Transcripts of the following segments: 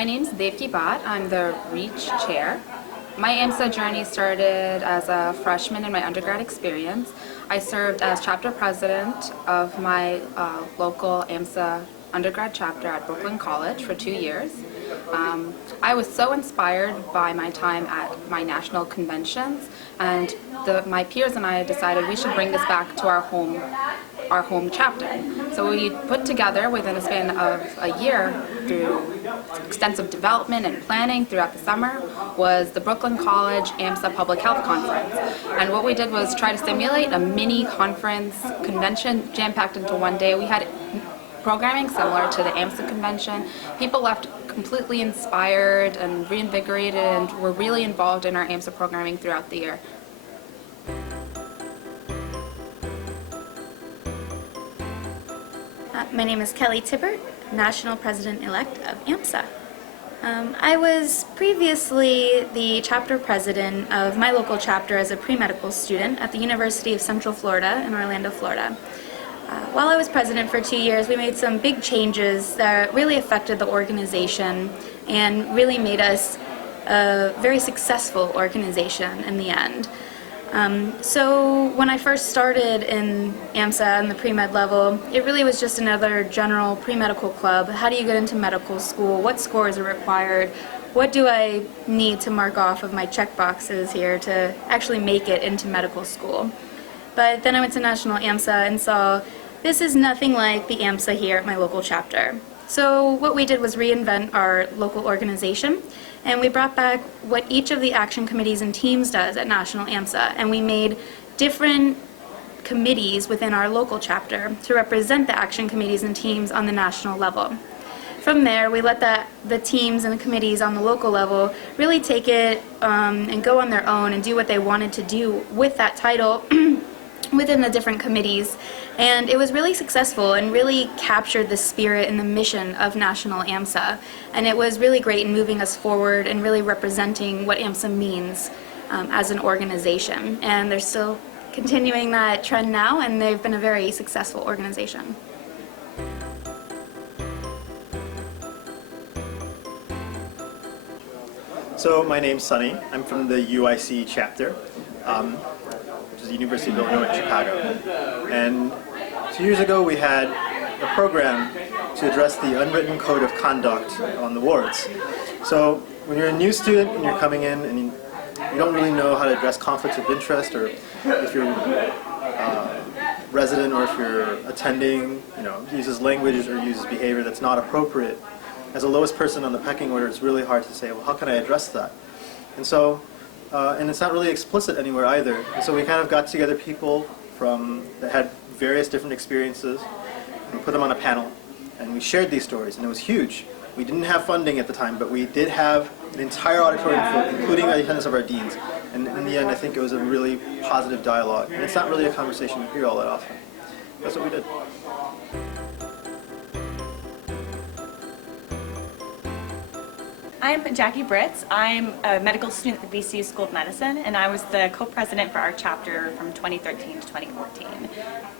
My name's Mythili Bala. I'm the REACH chair. My AMSA journey started as a freshman in my undergrad experience. I served as chapter president of my local AMSA undergrad chapter at Brooklyn College for 2 years. I was so inspired by my time at my national conventions, and my peers and I decided we should bring this back to our home chapter. So we put together, within a span of a year, through extensive development and planning throughout the summer, was the Brooklyn College AMSA Public Health Conference. And what we did was try to simulate a mini conference convention jam-packed into one day. We had programming similar to the AMSA convention. People left completely inspired and reinvigorated and were really involved in our AMSA programming throughout the year. My name is Kelly Tibbert, National President-elect of AMSA. I was previously the chapter president of my local chapter as a pre-medical student at the University of Central Florida in Orlando, Florida. While I was president for 2 years, we made some big changes that really affected the organization and really made us a very successful organization in the end. So when I first started in AMSA in the pre-med level, it really was just another general pre-medical club. How do you get into medical school? What scores are required? What do I need to mark off of my check boxes here to actually make it into medical school? But then I went to National AMSA and saw this is nothing like the AMSA here at my local chapter. So what we did was reinvent our local organization, and we brought back what each of the action committees and teams does at National AMSA, and we made different committees within our local chapter to represent the action committees and teams on the national level. From there, we let the teams and the committees on the local level really take it and go on their own and do what they wanted to do with that title within the different committees, and it was really successful and really captured the spirit and the mission of National AMSA, and it was really great in moving us forward and really representing what AMSA means as an organization. And they're still continuing that trend now, and they've been a very successful organization. So my name's Sonny. I'm from the UIC chapter, which is the University of Illinois in Chicago. And 2 years ago we had a program to address the unwritten code of conduct on the wards. So when you're a new student and you're coming in and you don't really know how to address conflicts of interest, or if you're resident or if you're attending, uses language or uses behavior that's not appropriate, as the lowest person on the pecking order, it's really hard to say, well, how can I address that? And so, and it's not really explicit anywhere either. And so we kind of got together people that had various different experiences, and we put them on a panel, and we shared these stories, and it was huge. We didn't have funding at the time, but we did have an entire auditorium full, including the attendance of our deans. And in the end, I think it was a really positive dialogue. And it's not really a conversation you hear all that often. That's what we did. I'm Jackie Brits. I'm a medical student at the BCU School of Medicine, and I was the co-president for our chapter from 2013 to 2014.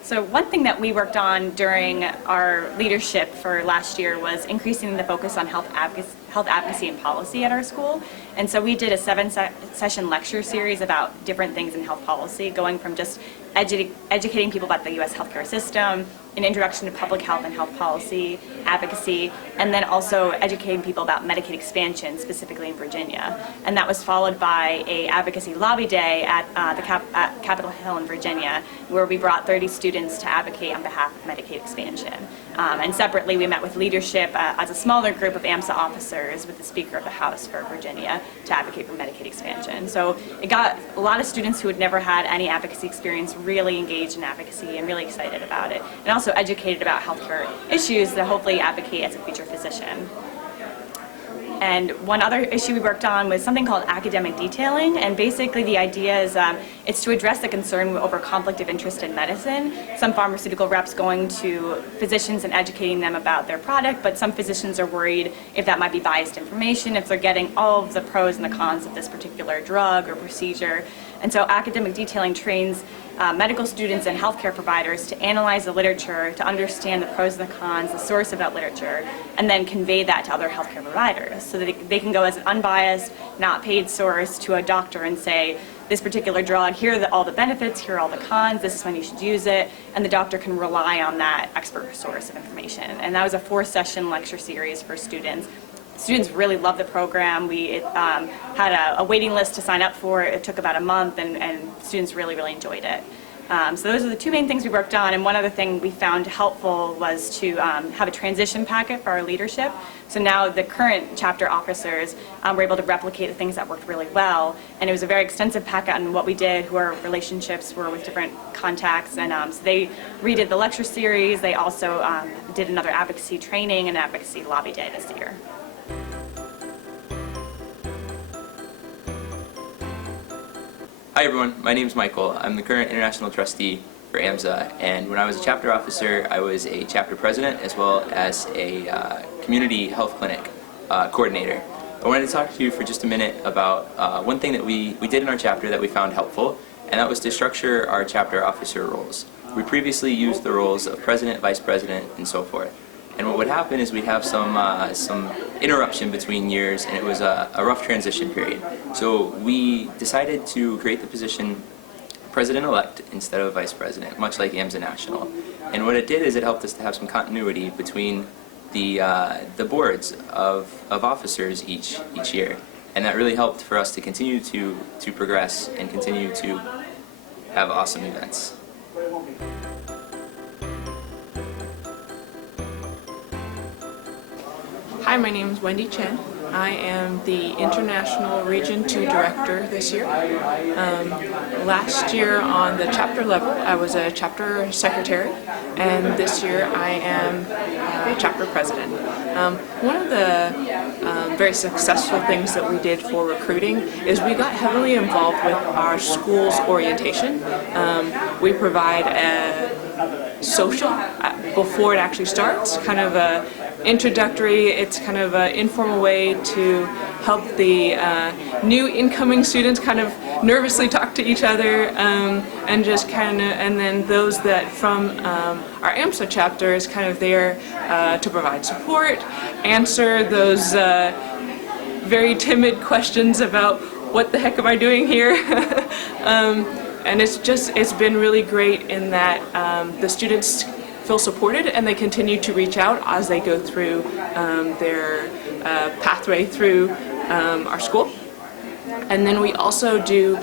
So one thing that we worked on during our leadership for last year was increasing the focus on health advocacy and policy at our school. And so we did a 7-session lecture series about different things in health policy, going from just educating people about the U.S. healthcare system, an introduction to public health and health policy, advocacy, and then also educating people about Medicaid expansion, specifically in Virginia. And that was followed by a advocacy lobby day at Capitol Hill in Virginia, where we brought 30 students to advocate on behalf of Medicaid expansion. And separately, we met with leadership as a smaller group of AMSA officers with the Speaker of the House for Virginia to advocate for Medicaid expansion. So it got a lot of students who had never had any advocacy experience really engaged in advocacy and really excited about it, and also educated about healthcare issues to hopefully advocate as a future physician. And one other issue we worked on was something called academic detailing, and basically the idea is it's to address the concern over conflict of interest in medicine. Some pharmaceutical reps going to physicians and educating them about their product, but some physicians are worried if that might be biased information, if they're getting all of the pros and the cons of this particular drug or procedure. And so academic detailing trains medical students and healthcare providers to analyze the literature, to understand the pros and the cons, the source of that literature, and then convey that to other healthcare providers so that they can go as an unbiased, not paid source to a doctor and say, this particular drug, here are all the benefits, here are all the cons, this is when you should use it, and the doctor can rely on that expert source of information. And that was a 4-session lecture series for students. Students really loved the program. We had a waiting list to sign up for. It took about a month, and students really, really enjoyed it. So those are the 2 main things we worked on, and one other thing we found helpful was to have a transition packet for our leadership. So now the current chapter officers were able to replicate the things that worked really well, and it was a very extensive packet on what we did, who our relationships were with different contacts, and so they redid the lecture series. They also did another advocacy training and advocacy lobby day this year. Hi everyone, my name is Michael. I'm the current international trustee for AMSA, and when I was a chapter officer, I was a chapter president as well as a community health clinic coordinator. I wanted to talk to you for just a minute about one thing that we did in our chapter that we found helpful, and that was to structure our chapter officer roles. We previously used the roles of president, vice president, and so forth. And what would happen is we'd have some interruption between years, and it was a rough transition period. So we decided to create the position president-elect instead of vice president, much like AMSA National. And what it did is it helped us to have some continuity between the boards of officers each year. And that really helped for us to continue to progress and continue to have awesome events. Hi, my name is Wendy Chang. I am the International Region 2 Director this year. Last year on the chapter level, I was a chapter secretary, and this year I am a chapter president. One of the very successful things that we did for recruiting is we got heavily involved with our school's orientation. We provide a social before it actually starts, kind of a introductory. It's kind of an informal way to help the new incoming students kind of nervously talk to each other, and just kind of, and then those that from our AMSA chapter is kind of there to provide support, answer those very timid questions about what the heck am I doing here. And it's been really great in that the students feel supported and they continue to reach out as they go through their pathway through our school. And then we also do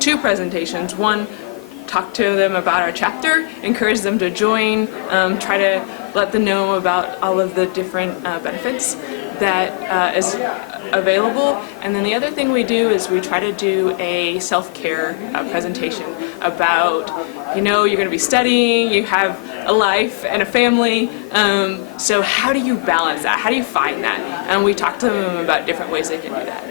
2 presentations. One, talk to them about our chapter, encourage them to join, try to let them know about all of the different benefits that is available. And then the other thing we do is we try to do a self-care presentation about, you know, you're going to be studying, you have a life and a family, so how do you balance that? How do you find that? And we talk to them about different ways they can do that.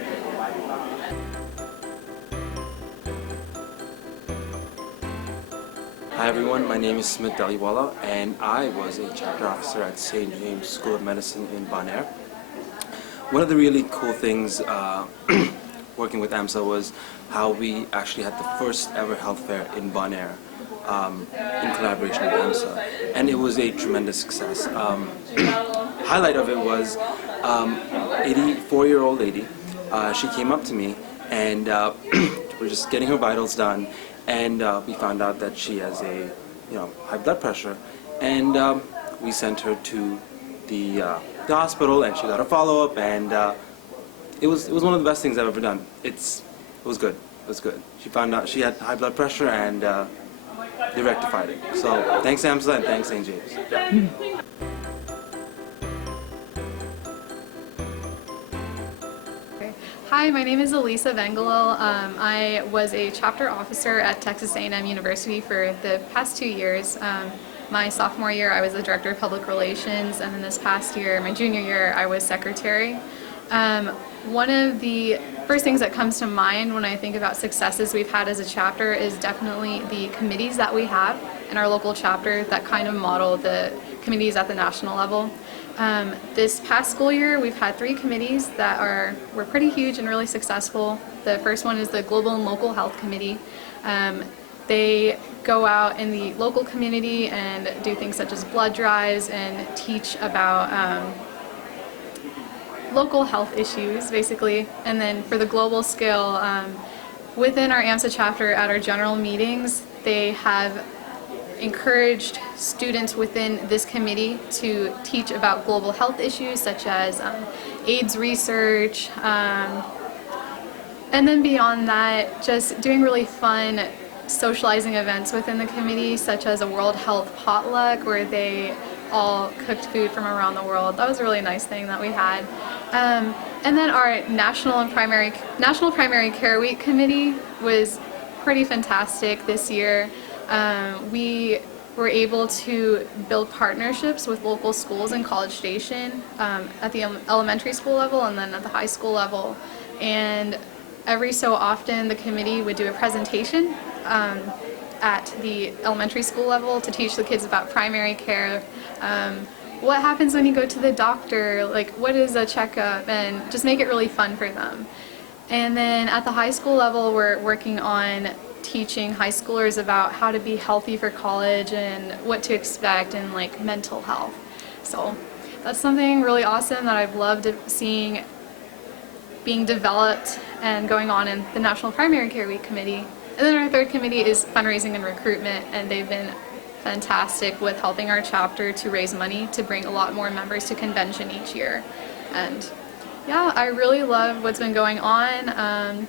Hi everyone, my name is Mythili Bala, and I was a chapter officer at St. James School of Medicine in Bonaire. One of the really cool things working with AMSA was how we actually had the first ever health fair in Bonaire in collaboration with AMSA, and it was a tremendous success. Highlight of it was 84-year-old lady. She came up to me and we're just getting her vitals done, and we found out that she has a high blood pressure, and we sent her to the hospital, and she got a follow-up, and it was one of the best things I've ever done. It was good. It was good. She found out she had high blood pressure, and they rectified it. So thanks AMSA and thanks St. James. Yeah. Hi, my name is Elisa Vengal. I was a chapter officer at Texas A&M University for the past 2 years. My sophomore year, I was the director of public relations, and then this past year, my junior year, I was secretary. One of the first things that comes to mind when I think about successes we've had as a chapter is definitely the committees that we have in our local chapter that kind of model the committees at the national level. This past school year, we've had 3 committees that were pretty huge and really successful. The first one is the Global and Local Health Committee. They go out in the local community and do things such as blood drives and teach about local health issues, basically. And then for the global scale, within our AMSA chapter at our general meetings, they have encouraged students within this committee to teach about global health issues such as AIDS research, and then beyond that, just doing really fun socializing events within the committee, such as a World Health potluck where they all cooked food from around the world. That was a really nice thing that we had. And then our National Primary Care Week committee was pretty fantastic this year. We were able to build partnerships with local schools in College Station at the elementary school level and then at the high school level. And every so often the committee would do a presentation at the elementary school level to teach the kids about primary care, what happens when you go to the doctor, like what is a checkup, and just make it really fun for them. And then at the high school level, we're working on teaching high schoolers about how to be healthy for college and what to expect and like mental health. So that's something really awesome that I've loved seeing being developed and going on in the National Primary Care Week Committee. And then our third committee is fundraising and recruitment, and they've been fantastic with helping our chapter to raise money to bring a lot more members to convention each year. And yeah, I really love what's been going on.